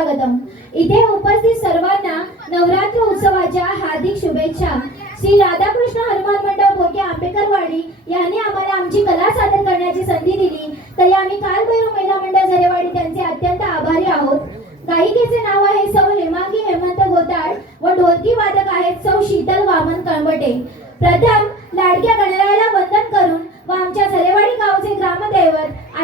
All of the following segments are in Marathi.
स्वागतम. इथे उपस्थित सर्वांना नवरात्र उत्सवाच्या हार्दिक शुभेच्छा. श्री राधाकृष्ण हनुमान मंडळ भोके आंबेकरवाडी यांनी आम्हाला आमची कला सादर करण्याची संधी दिली. तरी आम्ही काल कालभैरव महिला मंडळ झरेवाडी त्यांचे अत्यंत आभारी आहोत. गायिकेचे नाव आहे सौ हेमांगी हेमंत गोताळ व ढोलकी वादक आहेत सौ शीतल वामन कळमटे प्रथम लाडक्या गणरायाला वंदन करून व आमच्या झरेवाडी गावचे ग्रामदैवत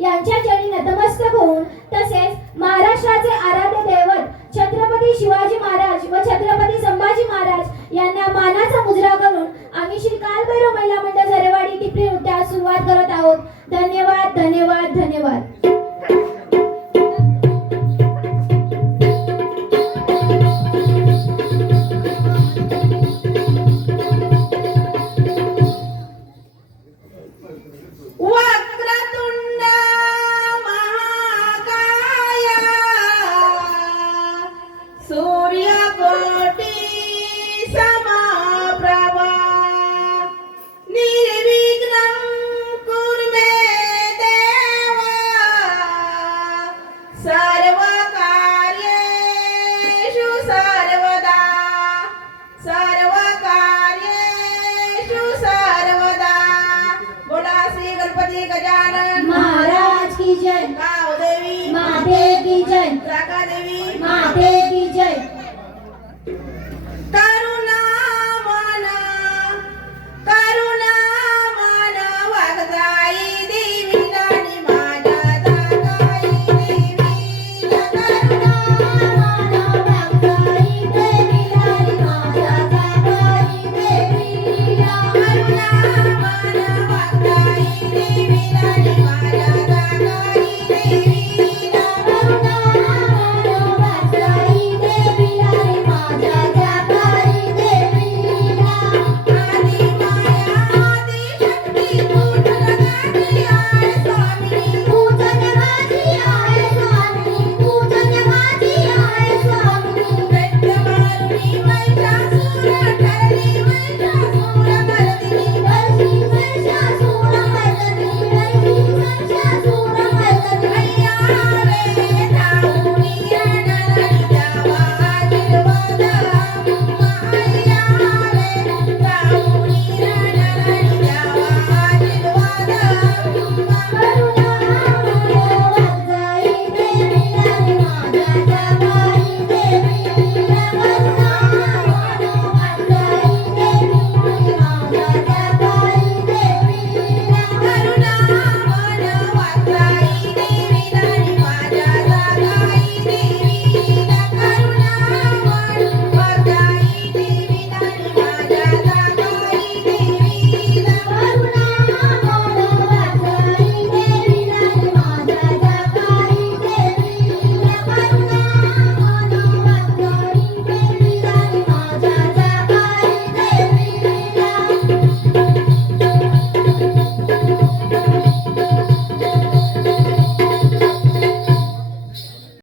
यांच्या चरणी नतमस्तक होऊन तसेच महाराष्ट्राचे आराध्य दैवत छत्रपती शिवाजी महाराज व छत्रपती संभाजी महाराज यांना मानाचा मुजरा करून आम्ही श्री कालभैरव महिला मंडळ झरेवाडी टिपरी नृत्यास सुरुवात करत आहोत. धन्यवाद धन्यवाद धन्यवाद. गजानन